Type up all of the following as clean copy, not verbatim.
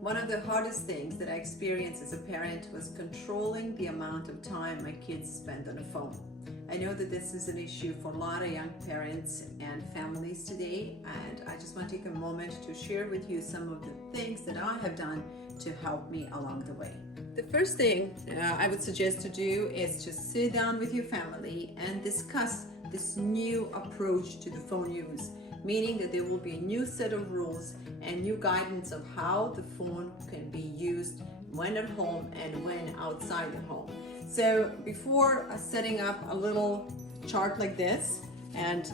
One of the hardest things that I experienced as a parent was controlling the amount of time my kids spend on the phone. I know that this is an issue for a lot of young parents and families today, and I just want to take a moment to share with you some of the things that I have done to help me along the way. The first thing I would suggest to do is to sit down with your family and discuss this new approach to the phone use, meaning that there will be a new set of rules and new guidance of how the phone can be used when at home and when outside the home. So before setting up a little chart like this, and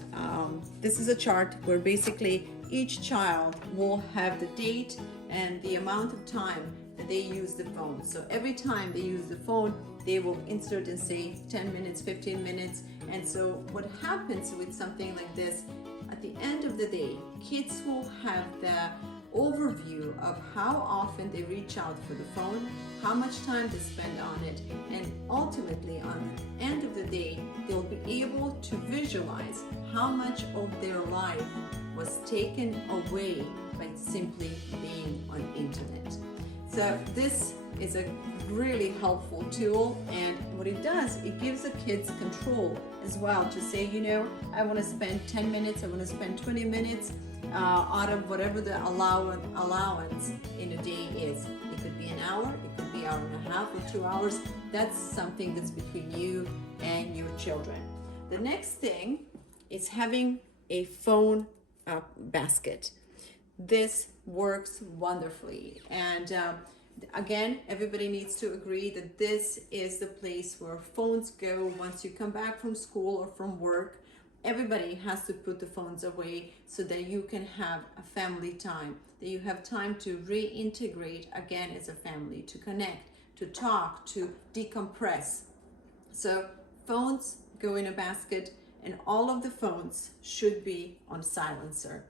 this is a chart where basically each child will have the date and the amount of time that they use the phone. So every time they use the phone, they will insert and say 10 minutes, 15 minutes. And so what happens with something like this, at the end of the day, kids will have the overview of how often they reach out for the phone, how much time they spend on it, and ultimately on the end of the day, they'll be able to visualize how much of their life was taken away by simply being on internet. So this is a really helpful tool, and what it does, it gives the kids control as well to say, you know, I want to spend 10 minutes, I want to spend 20 minutes out of whatever the allowance in a day is. It could be an hour, it could be an hour and a half or 2 hours. That's something that's between you and your children. The next thing is having a phone basket. This works wonderfully, and again, everybody needs to agree that this is the place where phones go once you come back from school or from work. Everybody has to put the phones away so that you can have a family time, that you have time to reintegrate again as a family, to connect, to talk, to decompress. So phones go in a basket, and all of the phones should be on silencer.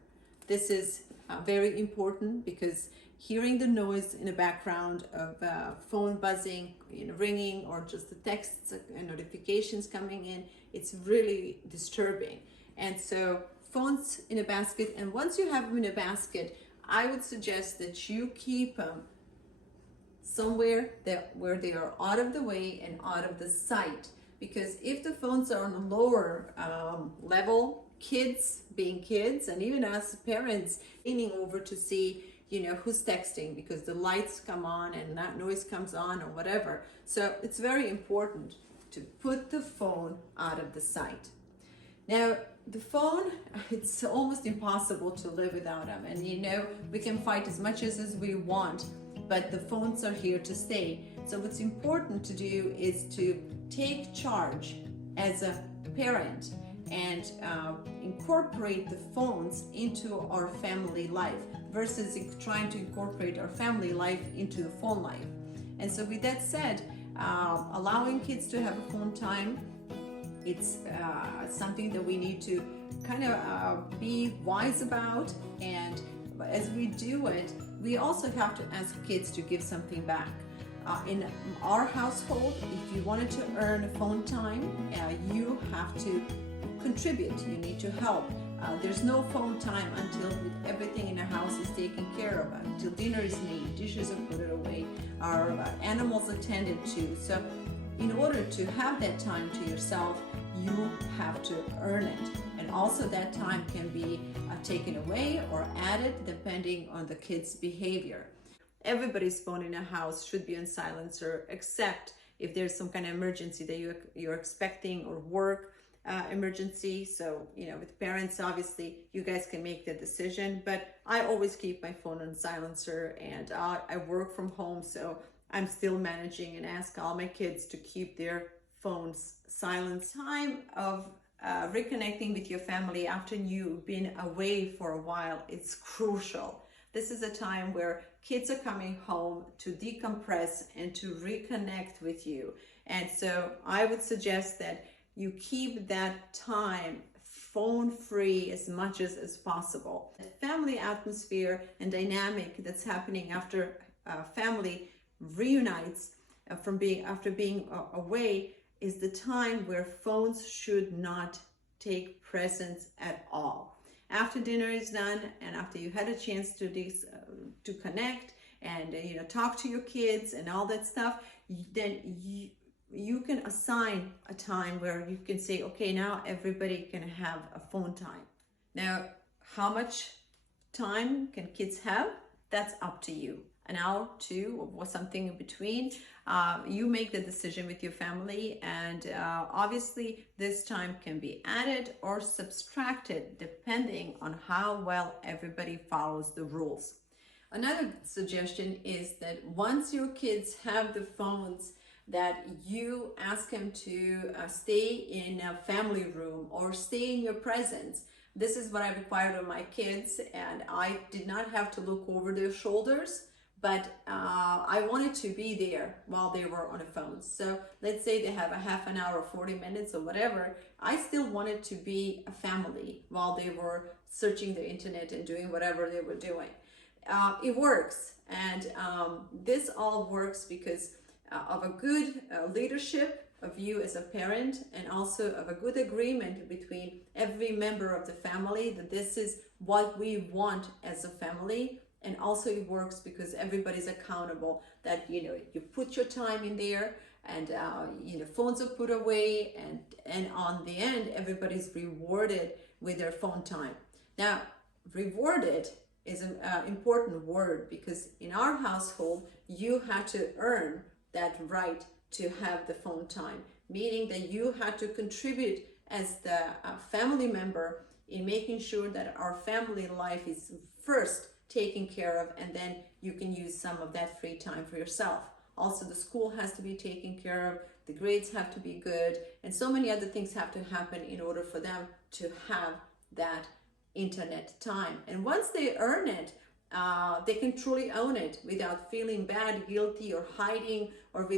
This is very important because hearing the noise in the background of phone buzzing, ringing, or just the texts and notifications coming in, it's really disturbing. And so phones in a basket, and once you have them in a basket, I would suggest that you keep them somewhere where they are out of the way and out of the sight. Because if the phones are on a lower level, kids being kids, and even us parents leaning over to see, who's texting, because the lights come on and that noise comes on or whatever. So it's very important to put the phone out of the sight. Now, the phone, it's almost impossible to live without them. And we can fight as much as we want, but the phones are here to stay. So what's important to do is to take charge as a parent and incorporate the phones into our family life versus trying to incorporate our family life into the phone life. And so with that said, allowing kids to have a phone time, it's something that we need to kind of be wise about. And as we do it, we also have to ask kids to give something back. In our household, if you wanted to earn phone time, you have to contribute. You need to help. There's no phone time until everything in the house is taken care of, until dinner is made, dishes are put away, our animals attended to. So in order to have that time to yourself, you have to earn it. And also that time can be taken away or added depending on the kid's behavior. Everybody's phone in a house should be on silencer, except if there's some kind of emergency that you're expecting, or work emergency. So, with parents, obviously, you guys can make the decision, but I always keep my phone on silencer, and I work from home, so I'm still managing and ask all my kids to keep their phones silent. Time of reconnecting with your family after you've been away for a while, it's crucial. This is a time where kids are coming home to decompress and to reconnect with you. And so I would suggest that you keep that time phone free as much as possible. The family atmosphere and dynamic that's happening after family reunites after being away is the time where phones should not take presence at all. After dinner is done and after you had a chance to connect and talk to your kids and all that stuff, then you can assign a time where you can say, okay, now everybody can have a phone time. Now, how much time can kids have? That's up to you. An hour, 2, or something in between. You make the decision with your family, and obviously this time can be added or subtracted depending on how well everybody follows the rules. Another suggestion is that once your kids have the phones, that you ask them to stay in a family room or stay in your presence. This is what I required of my kids, and I did not have to look over their shoulders, but I wanted to be there while they were on the phones. So let's say they have a half an hour, 40 minutes or whatever, I still wanted to be a family while they were searching the internet and doing whatever they were doing. It works, and this all works because of a good leadership of you as a parent, and also of a good agreement between every member of the family that this is what we want as a family. And also it works because everybody's accountable, that you put your time in there, and phones are put away, and on the end everybody's rewarded with their phone time. Now, rewarded is an important word, because in our household you had to earn that right to have the phone time, meaning that you had to contribute as the family member in making sure that our family life is first taken care of, and then you can use some of that free time for yourself. Also, the school has to be taken care of, the grades have to be good, and so many other things have to happen in order for them to have that internet time. And once they earn it, they can truly own it without feeling bad, guilty, or hiding, or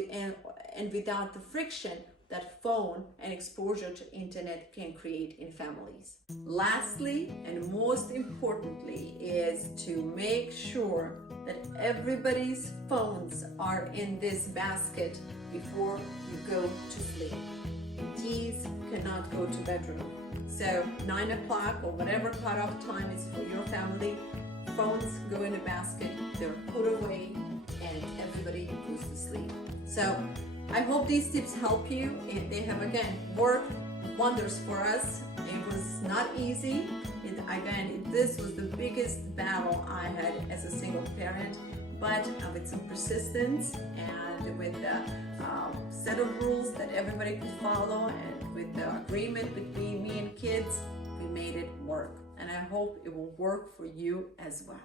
and without the friction that phone and exposure to internet can create in families. Lastly, and most importantly, is to make sure that everybody's phones are in this basket before you go to sleep. Keys cannot go to bedroom. So 9 o'clock or whatever cutoff time is for your family, phones go in a basket, they're put away, and everybody goes to sleep. So I hope these tips help you, and they have again worked wonders for us. It was not easy. This was the biggest battle I had as a single parent, but with some persistence and with a set of rules that everybody could follow, and with the agreement between me and kids, we made it work. And I hope it will work for you as well.